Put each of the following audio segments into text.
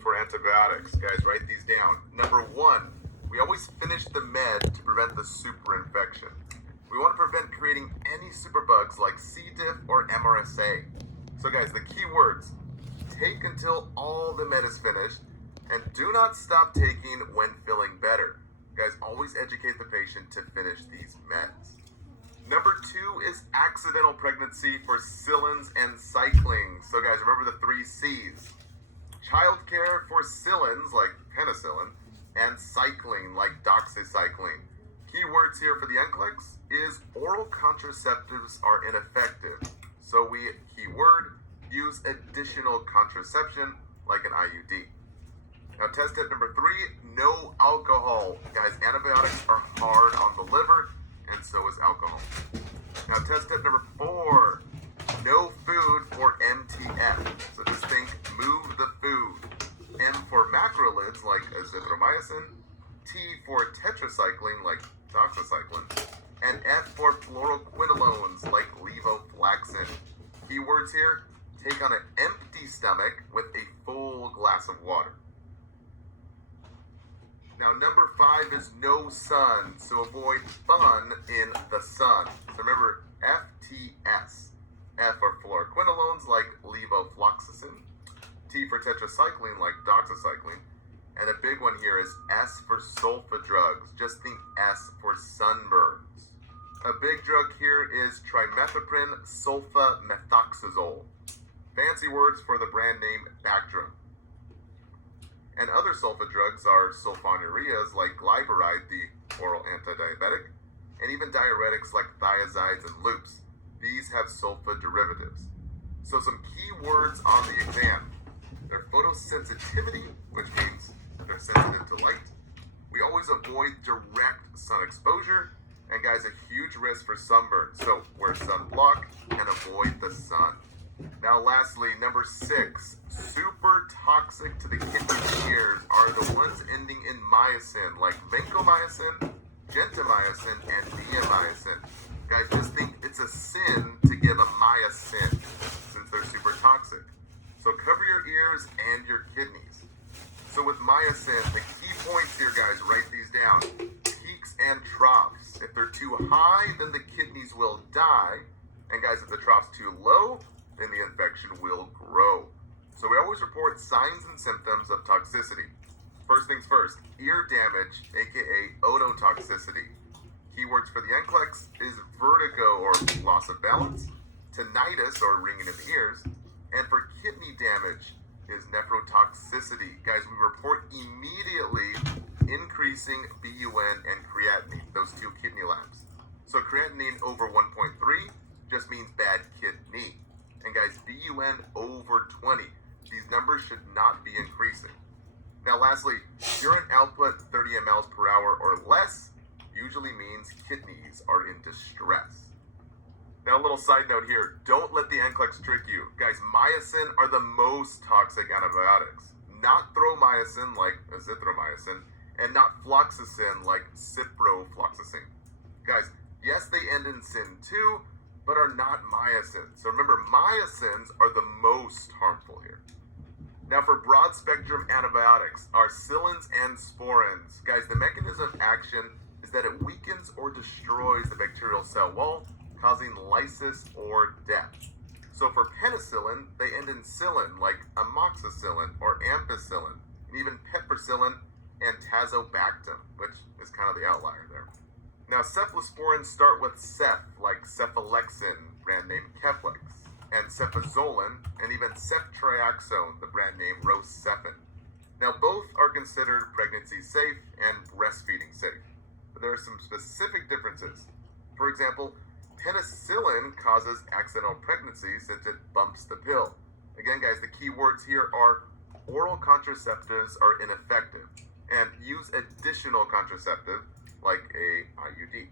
for antibiotics. Guys, write these down. Number one, we always finish the med to prevent the superinfection. We want to prevent creating any superbugs like C. diff or MRSA. So guys, the key words: take until all the med is finished, and do not stop taking when feeling better. Guys, always educate the patient to finish these meds. Number two is accidental pregnancy for Cillins and cyclings. So guys, remember the 3 C's. Childcare for Cillins, like penicillin, and cycling, like doxycycline. Key words here for the NCLEX is oral contraceptives are ineffective. So we, keyword, use additional contraception, like an IUD. Now test tip number 3, no alcohol. Guys, antibiotics are hard on the liver, and so is alcohol. Now test tip number 4, no food for MTF. So just think, move the food. M for macrolides, like azithromycin. T for tetracycline, like doxycycline. And F for fluoroquinolones, like levofloxacin. Keywords here: take on an empty stomach with a full glass of water. Now, number 5 is no sun, so avoid fun in the sun. So remember, FTS. F for fluoroquinolones, like levofloxacin. T for tetracycline, like doxycycline. And a big one here is S for sulfa drugs. Just think S for sunburns. A big drug here is trimethoprim sulfamethoxazole. Fancy words for the brand name Bactrim. And other sulfa drugs are sulfonylureas like glyburide, the oral antidiabetic, and even diuretics like thiazides and loops. These have sulfa derivatives. So some key words on the exam: their photosensitivity, which means they're sensitive to light. We always avoid direct sun exposure, and guys, a huge risk for sunburn. So wear sunblock and avoid the sun. Now lastly, number 6, super toxic to the kidneys and ears are the ones ending in myosin, like vancomycin, gentamicin, and bleomycin. Guys, just think it's a sin to give a myosin since they're super toxic. So cover your ears and your kidneys. So with myosin, the key points here, guys, write these down: peaks and troughs. If they're too high, then the kidneys will die. And guys, if the trough's too low, then the infection will grow. So we always report signs and symptoms of toxicity. First things first, ear damage, aka ototoxicity. Keywords for the NCLEX is vertigo or loss of balance, tinnitus or ringing in the ears, and for kidney damage is nephrotoxicity. Guys, we report immediately increasing BUN and creatinine, those 2 kidney labs. So creatinine over 1.3 just means bad kidney. And guys, BUN over 20. These numbers should not be increasing. Now lastly, urine output 30 mLs per hour or less usually means kidneys are in distress. Now a little side note here, don't let the NCLEX trick you. Guys, myosin are the most toxic antibiotics. Not thromycin like azithromycin, and not floxacin like ciprofloxacin. Guys, yes, they end in sin too, but are not myosins. So remember, myosins are the most harmful here. Now for broad spectrum antibiotics are Cillins and sporins. Guys, the mechanism of action is that it weakens or destroys the bacterial cell wall, causing lysis or death. So for penicillin, they end in cillin, like amoxicillin or ampicillin, and even piperacillin and tazobactam, which is kind of the outlier there. Now, cephalosporins start with ceph, like cephalexin, brand name Keflex, and cefazolin, and even ceftriaxone, the brand name Rocephin. Now, both are considered pregnancy safe and breastfeeding safe, but there are some specific differences. For example, penicillin causes accidental pregnancy since it bumps the pill. Again, guys, the key words here are oral contraceptives are ineffective, and use additional contraceptive, like a IUD.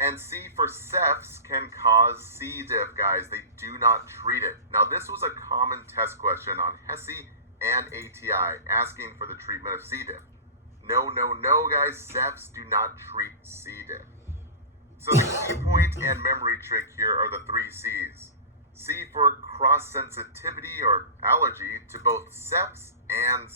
And C for cephs can cause C. diff, guys. They do not treat it. Now, this was a common test question on HESI and ATI, asking for the treatment of C. diff. No, guys, cephs do not treat C. diff. So the key point and memory trick here are the 3 C's. C for cross-sensitivity or allergy to both cephs and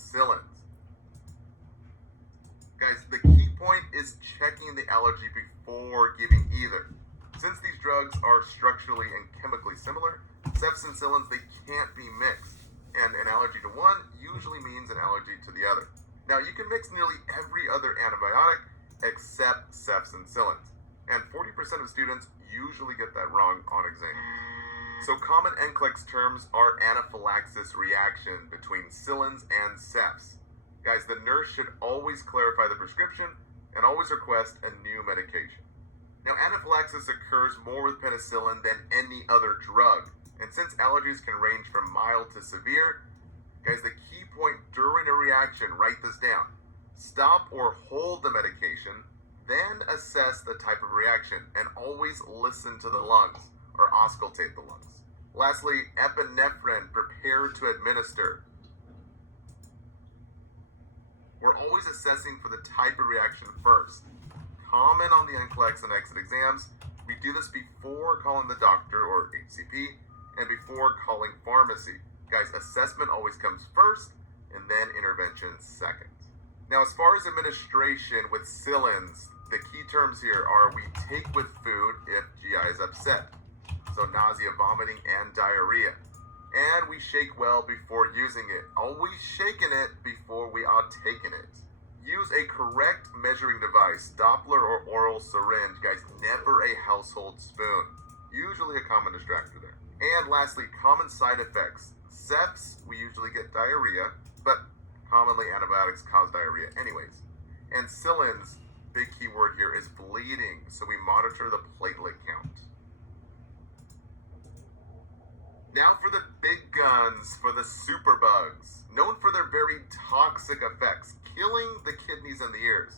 allergy before giving either. Since these drugs are structurally and chemically similar, cefs-and-xylins, they can't be mixed. And an allergy to one usually means an allergy to the other. Now, you can mix nearly every other antibiotic except cefs-and-xylins. And 40% of students usually get that wrong on exam. So common NCLEX terms are anaphylaxis reaction between xylins and cefs. Guys, the nurse should always clarify the prescription and always request a new medication. Now, anaphylaxis occurs more with penicillin than any other drug. And since allergies can range from mild to severe, guys, the key point during a reaction, write this down. Stop or hold the medication, then assess the type of reaction, and always listen to the lungs or auscultate the lungs. Lastly, epinephrine prepared to administer. We're always assessing for the type of reaction first. Common on the NCLEX and exit exams, we do this before calling the doctor or HCP and before calling pharmacy. Guys, assessment always comes first and then intervention second. Now, as far as administration with xylins, the key terms here are we take with food if GI is upset. So nausea, vomiting, and diarrhea. And we shake well before using it. Always shaking it before we are taking it. Use a correct measuring device, Doppler or oral syringe. Guys, never a household spoon. Usually a common distractor there. And lastly, common side effects. Cefs, we usually get diarrhea, but commonly antibiotics cause diarrhea anyways. And xylins, big key word here is bleeding, so we monitor the platelet count. Now for the big guns, for the superbugs, known for their very toxic effects, killing the kidneys and the ears.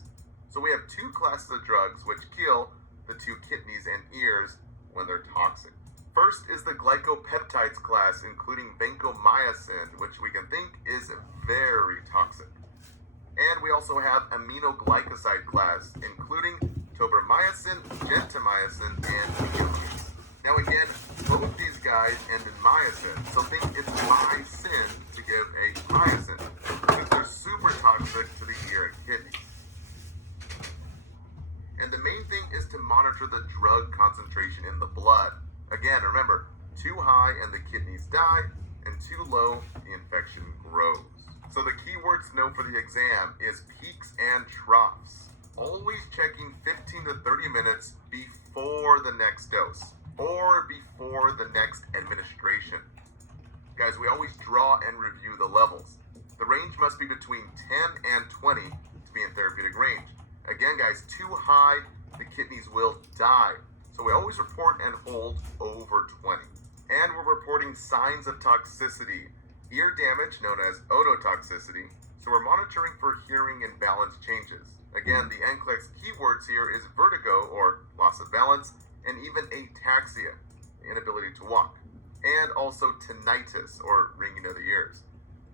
So we have two classes of drugs which kill the two kidneys and ears when they're toxic. First is the glycopeptides class, including vancomycin, which we can think is very toxic. And we also have aminoglycoside class, including tobramycin, gentamicin, and mealyl. Now again, both these guys end in mycin, so think it's my sin to give a mycin, since they're super toxic to the ear and kidney. And the main thing is to monitor the drug concentration in the blood. Again, remember, too high and the kidneys die, and too low, the infection grows. So the key words to know for the exam is peaks and troughs. Always checking 15 to 30 minutes before the next dose or before the next administration. Guys, we always draw and review the levels. The range must be between 10 and 20 to be in therapeutic range. Again, guys, too high, the kidneys will die. So we always report and hold over 20. And we're reporting signs of toxicity. Ear damage, known as ototoxicity. So we're monitoring for hearing and balance changes. Again, the NCLEX keywords here is vertigo or loss of balance, and even ataxia, inability to walk, and also tinnitus or ringing of the ears.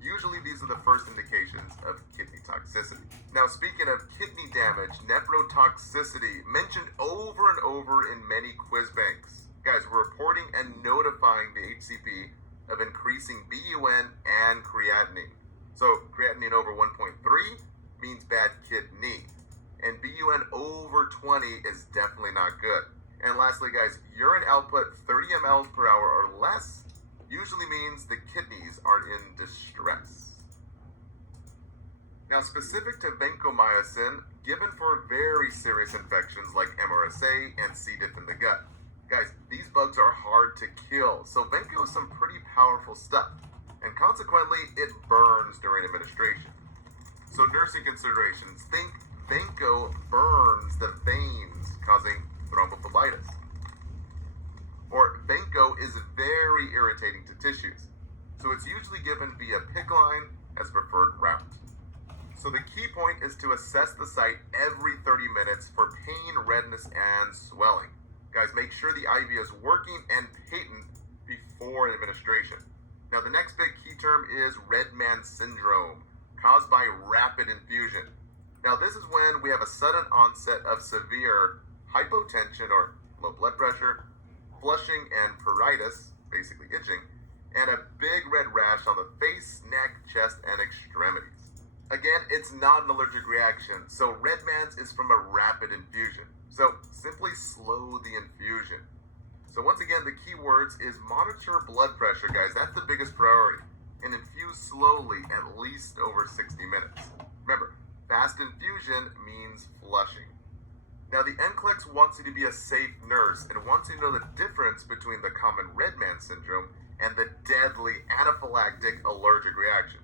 Usually these are the first indications of kidney toxicity. Now, speaking of kidney damage, nephrotoxicity, mentioned over and over in many quiz banks. Guys, we're reporting and notifying the HCP of increasing BUN and creatinine. So creatinine over 1.3 means bad kidney, and BUN over 20 is definitely not good. And lastly, guys, urine output 30 ml per hour or less usually means the kidneys are in distress. Now, specific to vancomycin, given for very serious infections like MRSA and C. diff in the gut. Guys, these bugs are hard to kill, so vanco is some pretty powerful stuff, and consequently, it burns during administration. So nursing considerations, think vanco burns the veins, causing thrombophlebitis. Or vanco is very irritating to tissues, so it's usually given via PICC line as preferred route. So the key point is to assess the site every 30 minutes for pain, redness, and swelling. Guys, make sure the IV is working and patent before administration. Now, the next big key term is red man syndrome, caused by rapid infusion. Now, this is when we have a sudden onset of severe hypotension or low blood pressure, flushing and pruritus, basically itching, and a big red rash on the face, neck, chest, and extremities. Again, it's not an allergic reaction, so Redmans is from a rapid infusion. So simply slow the infusion. So once again, the key words is monitor blood pressure, guys. That's the biggest priority. And infuse slowly, at least over 60 minutes. Remember, fast infusion means flushing. Now, the NCLEX wants you to be a safe nurse and wants you to know the difference between the common Redman syndrome and the deadly anaphylactic allergic reaction.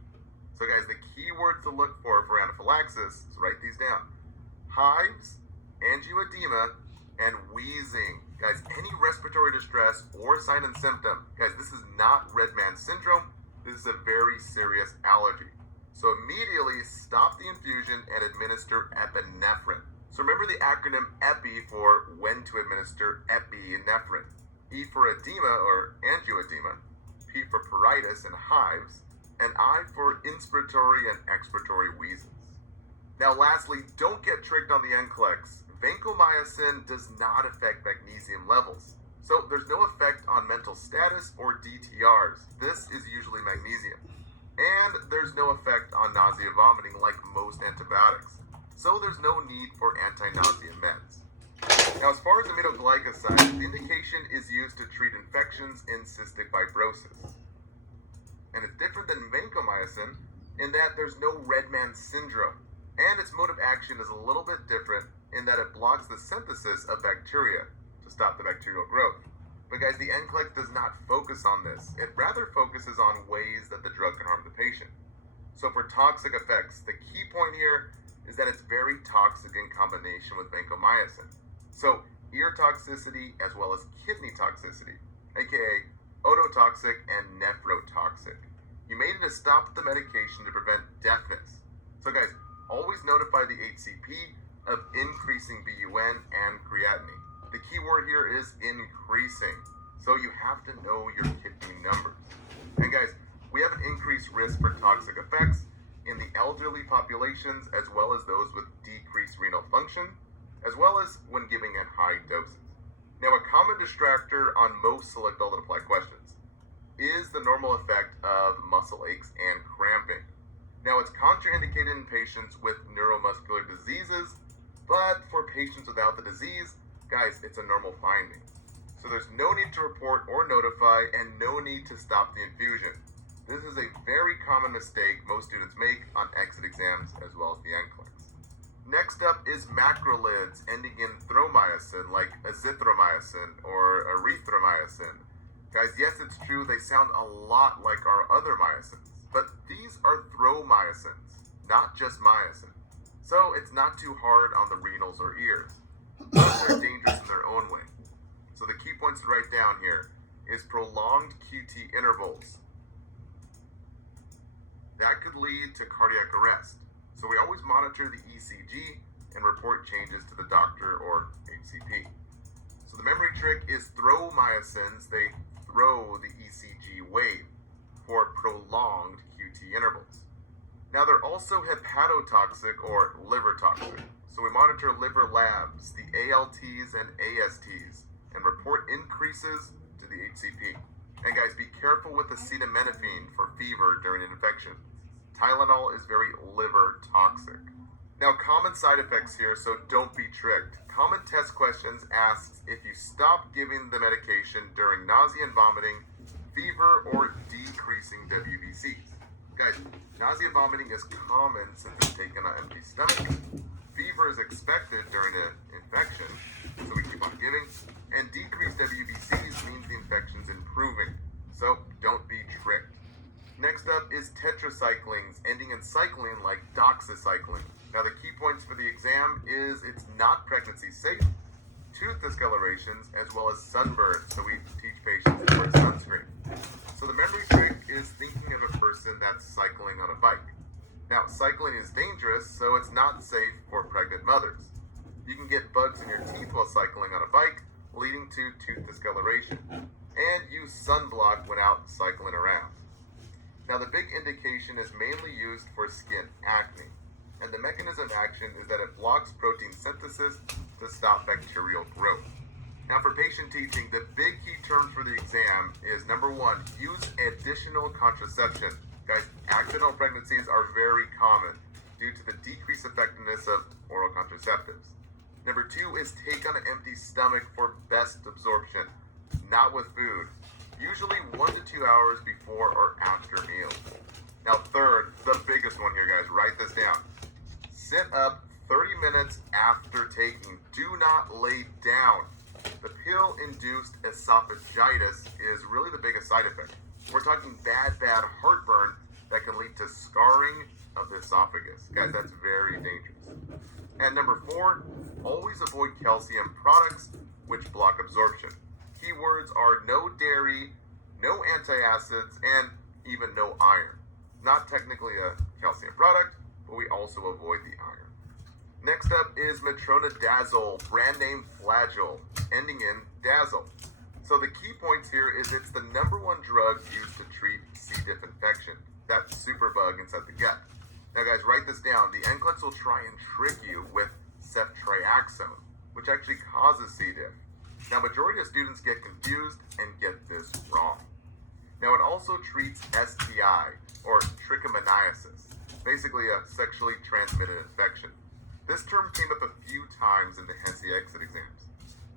So, guys, the key words to look for anaphylaxis, so write these down: hives, angioedema, and wheezing. Guys, any respiratory distress or sign and symptom, guys, this is not Redman syndrome. This is a very serious allergy. So immediately stop the infusion and administer epinephrine. So remember the acronym EPI for when to administer epinephrine. E for edema or angioedema, P for pruritus and hives, and I for inspiratory and expiratory wheezes. Now lastly, don't get tricked on the NCLEX. Vancomycin does not affect magnesium levels. So there's no effect on mental status or DTRs. This is usually magnesium. And there's no effect on nausea vomiting like most antibiotics. So there's no need for anti-nausea meds. Now as far as aminoglycoside, the indication is used to treat infections in cystic fibrosis. And it's different than vancomycin in that there's no Redman syndrome. And its mode of action is a little bit different in that it blocks the synthesis of bacteria to stop the bacterial growth. But guys, the NCLEX does not focus on this. It rather focuses on ways that the drug can harm the patient. So for toxic effects, the key point here is that it's very toxic in combination with vancomycin. So ear toxicity as well as kidney toxicity, aka ototoxic and nephrotoxic. You may need to stop the medication to prevent deafness. So guys, always notify the HCP of increasing BUN and creatinine. The key word here is increasing. So you have to know your kidney numbers. And guys, we have an increased risk for toxic effects in the elderly populations as well as those with decreased renal function, as well as when giving in high doses. Now, a common distractor on most select all apply questions is the normal effect of muscle aches and cramping. Now, it's contraindicated in patients with neuromuscular diseases, but for patients without the disease, guys, it's a normal finding. So there's no need to report or notify and no need to stop the infusion. This is a very common mistake most students make on exit exams as well as the NCLEX. Next up is macrolides ending in thromycin like azithromycin or erythromycin. Guys, yes, it's true, they sound a lot like our other mycins, but these are thromycins, not just mycin. So it's not too hard on the renals or ears, but they're dangerous in their own way. So the key points to write down here is prolonged QT intervals. That could lead to cardiac arrest. So we always monitor the ECG and report changes to the doctor or HCP. So the memory trick is thromycins, they throw the ECG wave for prolonged QT intervals. Now they're also hepatotoxic or liver toxic. So we monitor liver labs, the ALTs and ASTs, and report increases to the HCP. And guys, be careful with acetaminophen for fever during an infection. Tylenol is very liver toxic. Now, common side effects here, so don't be tricked. Common test questions asks if you stop giving the medication during nausea and vomiting, fever, or decreasing WBCs. Guys, nausea and vomiting is common since it's taken on empty stomach. Fever is expected during an infection, so we keep on giving. And decreased WBCs means the infection's improving. So don't be tricked. Next up is tetracyclines ending in cycline like doxycycline. Now the key points for the exam is it's not pregnancy safe, tooth discolorations, as well as sunburn. So we teach patients to wear sunscreen. So the memory trick is thinking of a person that's cycling on a bike. Now cycling is dangerous, so it's not safe for pregnant mothers. You can get bugs in your teeth while cycling on a bike, leading to tooth discoloration. And use sunblock when out cycling around. Now the big indication is mainly used for skin acne. And the mechanism of action is that it blocks protein synthesis to stop bacterial growth. Now for patient teaching, the big key terms for the exam is number 1, use additional contraception. Guys, accidental pregnancies are very common. due to the decreased effectiveness of oral contraceptives. Number 2 is take on an empty stomach for best absorption, not with food, usually 1 to 2 hours before or after meals. Now third, the biggest one here, guys, write this down. Sit up 30 minutes after taking. Do not lay down. The pill-induced esophagitis is really the biggest side effect. We're talking bad heartburn that can lead to scarring of the esophagus. Guys, that's very dangerous. And number 4, always avoid calcium products which block absorption. Keywords are no dairy, no antacids, and even no iron. Not technically a calcium product, but we also avoid the iron. Next up is metronidazole, brand name Flagyl, ending in dazzle. So the key points here is it's the number 1 drug used to treat C. diff infection, that superbug inside the gut. Now guys, write this down. The NCLEX will try and trick you with ceftriaxone, which actually causes C. diff. Now majority of students get confused and get this wrong. Now it also treats STI, or trichomoniasis, basically a sexually transmitted infection. This term came up a few times in the NCLEX exams.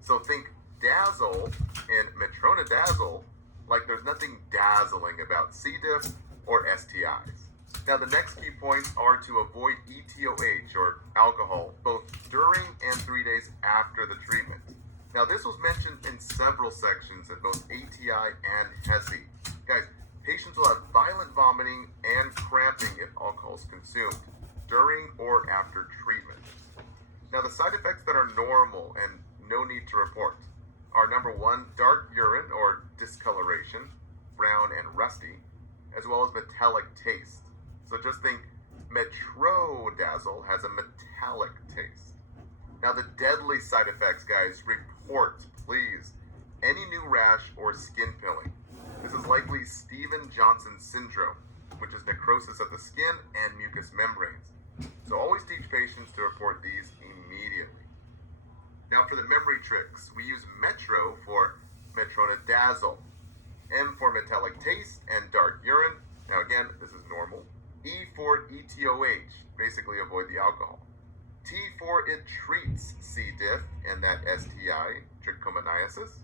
So think dazzle in metronidazole like there's nothing dazzling about C. diff or STIs. Now the next key points are to avoid ETOH or alcohol both during and 3 days after the treatment. Now this was mentioned in several sections in both ATI and HESI. Guys, patients will have violent vomiting and cramping if alcohol is consumed during or after treatment. Now the side effects that are normal and no need to report are number 1, dark urine or discoloration, brown and rusty, as well as metallic taste. So just think metronidazole has a metallic taste. Now the deadly side effects, guys, report, please, any new rash or skin peeling. This is likely Stevens-Johnson syndrome, which is necrosis of the skin and mucous membranes. So always teach patients to report these immediately. Now for the memory tricks, we use metro for metronidazole, M for metallic taste and dark urine. Now again, this is normal. E for ETOH, basically avoid the alcohol. T for it treats C. diff and that STI, trichomoniasis.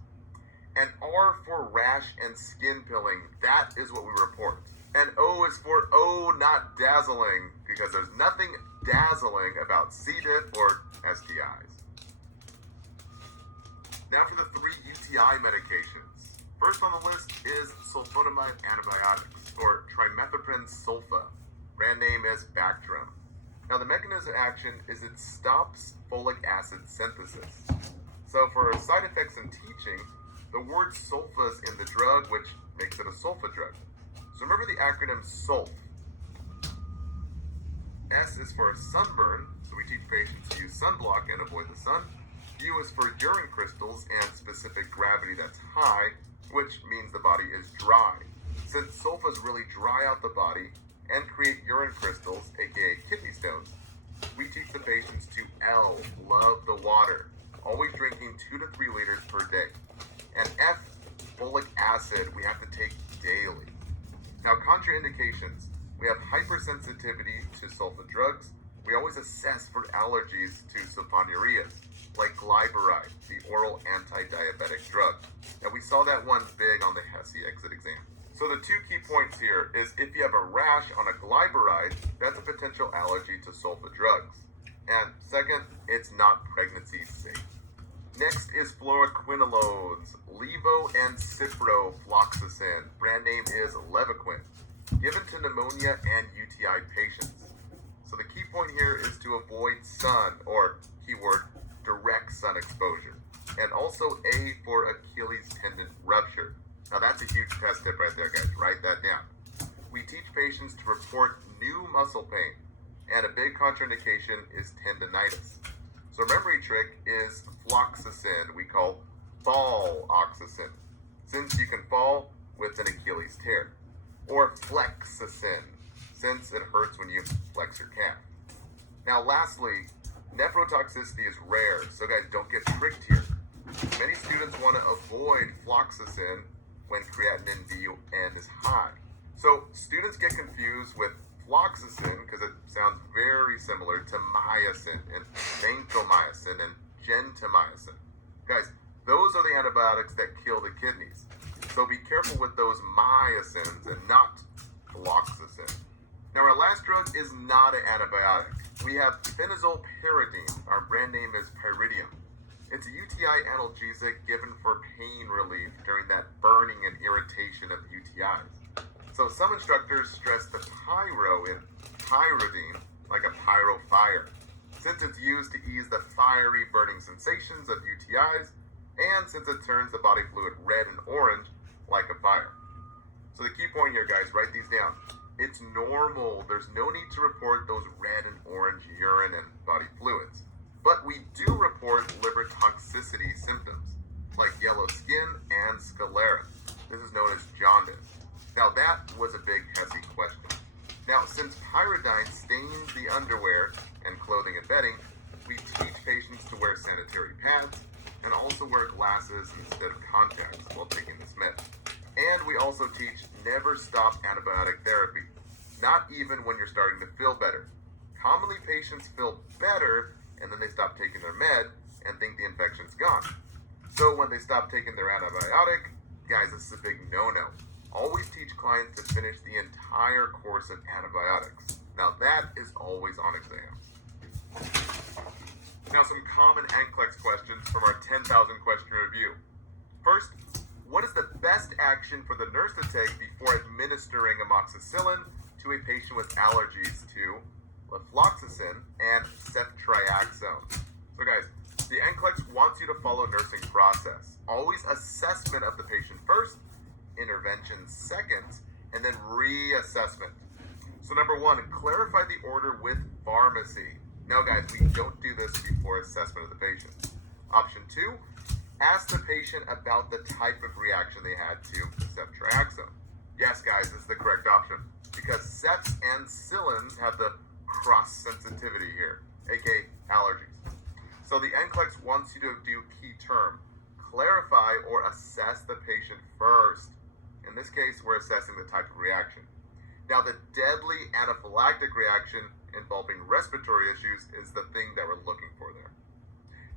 And R for rash and skin peeling, that is what we report. And O is for O, not dazzling, because there's nothing dazzling about C. diff or STIs. Now for the 3 UTI medications. First on the list is sulfonamide antibiotics, or trimethoprim sulfa. Brand name is Bactrim. Now the mechanism of action is it stops folic acid synthesis. So for side effects in teaching, the word sulfa is in the drug, which makes it a sulfa drug. So remember the acronym SULF. S is for sunburn, so we teach patients to use sunblock and avoid the sun. U is for urine crystals and specific gravity that's high, which means the body is dry. Since sulfas really dry out the body and create urine crystals, aka kidney stones, we teach the patients to L, love the water, always drinking 2 to 3 liters per day. And F, folic acid, we have to take daily. Now, contraindications. We have hypersensitivity to sulfa drugs. We always assess for allergies to sulfonylureas, like glyburide, the oral anti-diabetic drug. Now, we saw that one big on the HESI exit exam. So the 2 key points here is if you have a rash on a glyburide, that's a potential allergy to sulfa drugs. And second, it's not pregnancy safe. Next is fluoroquinolones, levo and ciprofloxacin. Brand name is Levaquin, given to pneumonia and UTI patients. So the key point here is to avoid sun, or keyword, direct sun exposure. And also A for Achilles tendon rupture. Now that's a huge test tip right there, guys. Write that down. We teach patients to report new muscle pain, and a big contraindication is tendinitis. So memory trick is floxacin, we call fall oxacin, since you can fall with an Achilles tear. Or flexacin, since it hurts when you flex your calf. Now lastly, nephrotoxicity is rare, so guys, don't get tricked here. Many students want to avoid floxacin when creatinine VUN is high. So students get confused with floxacin because it sounds very similar to myosin and vancomycin and gentamicin. Guys, those are the antibiotics that kill the kidneys. So be careful with those mycins and not fluoxetine. Now our last drug is not an antibiotic. We have phenazole pyridine. Our brand name is pyridium. It's a UTI analgesic given for pain relief during that burning and irritation of UTIs. So some instructors stress the pyro in pyridine like a pyro fire, since it's used to ease the fiery burning sensations of UTIs, and since it turns the body fluid red and orange like a fire. So the key point here, guys, write these down. It's normal. There's no need to report those red and orange urine and body fluids. But we do report liver toxicity symptoms, like yellow skin and sclera. This is known as jaundice. Now that was a big HESI question. Now, since pyridine stains the underwear and clothing and bedding, we teach patients to wear sanitary pads and also wear glasses instead of contacts while taking this med. And we also teach never stop antibiotic therapy, not even when you're starting to feel better. Commonly, patients feel better and then they stop taking their med and think the infection's gone. So when they stop taking their antibiotic, guys, this is a big no-no. Always teach clients to finish the entire course of antibiotics. Now that is always on exam. Now some common NCLEX questions from our 10,000 question review. First, what is the best action for the nurse to take before administering amoxicillin to a patient with allergies to lefloxacin and ceftriaxone? So guys, the NCLEX wants you to follow nursing process. Always assessment of the patient first, intervention second, and then reassessment. So number one, clarify the order with pharmacy. No, guys, we don't do this before assessment of the patient. Option two, ask the patient about the type of reaction they had to ceftriaxone. Yes, guys, this is the correct option because cephs and cillins have the cross sensitivity here, aka allergies. So the NCLEX wants you to do key term, clarify or assess the patient first. In this case, we're assessing the type of reaction. Now, the deadly anaphylactic reaction involving respiratory issues is the thing that we're looking for there.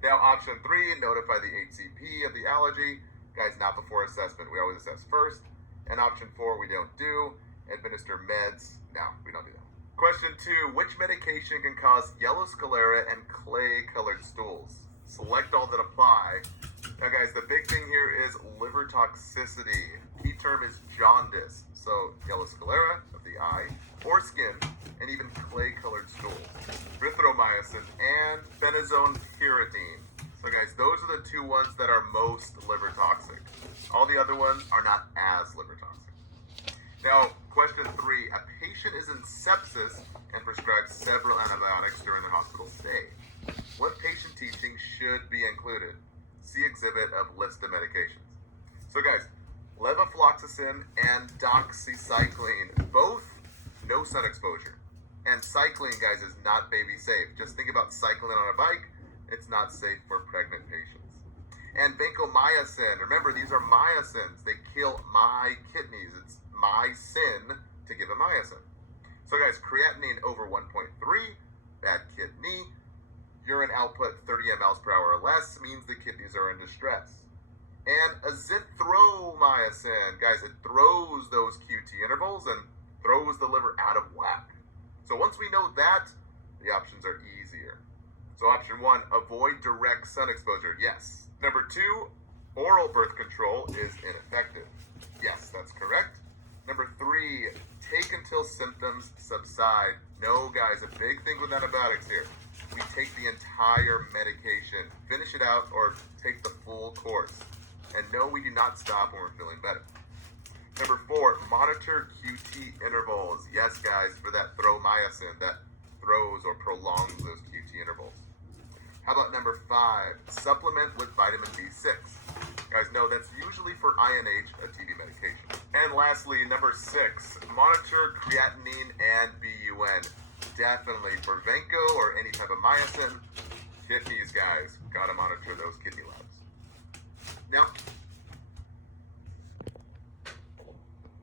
Now, option three, notify the HCP of the allergy. Guys, not before assessment. We always assess first. And option four, we don't do. Administer meds. No, we don't do that. Question two, which medication can cause yellow sclera and clay-colored stools? Select all that apply. Now, guys, the big thing here is liver toxicity. Key term is jaundice. So, yellow sclera of the eye or skin, and even clay-colored stool. Erythromycin and phenazone pyridine. So, guys, those are the two ones that are most liver toxic. All the other ones are not as liver toxic. Now, question three, a patient is in sepsis and prescribed several antibiotics during their hospital stay. What patient teaching should be included? See exhibit of list of medications. So guys, levofloxacin and doxycycline, both no sun exposure. And cycling, guys, is not baby safe. Just think about cycling on a bike. It's not safe for pregnant patients. And vancomycin, remember, these are mycins. They kill my kidneys. It's my sin to give a mycin. So guys, creatinine over 1.3, bad kidney. Urine output 30 mLs per hour or less means the kidneys are in distress. And azithromycin, guys, it throws those QT intervals and throws the liver out of whack. So once we know that, the options are easier. So option one, avoid direct sun exposure. Yes. Number two, oral birth control is ineffective. Yes, that's correct. Number three, take until symptoms subside. No, guys, a big thing with antibiotics here. We take the entire medication, finish it out, or take the full course. And no, we do not stop when we're feeling better. Number four, monitor QT intervals. Yes, guys, for that thromycin that throws or prolongs those QT intervals. How about number five, supplement with vitamin B6. Guys, no, that's usually for INH, a TB medication. And lastly, number six, monitor creatinine and BUN. Definitely for Vanco or any type of myosin. Kidneys, guys, gotta monitor those kidney labs. Now,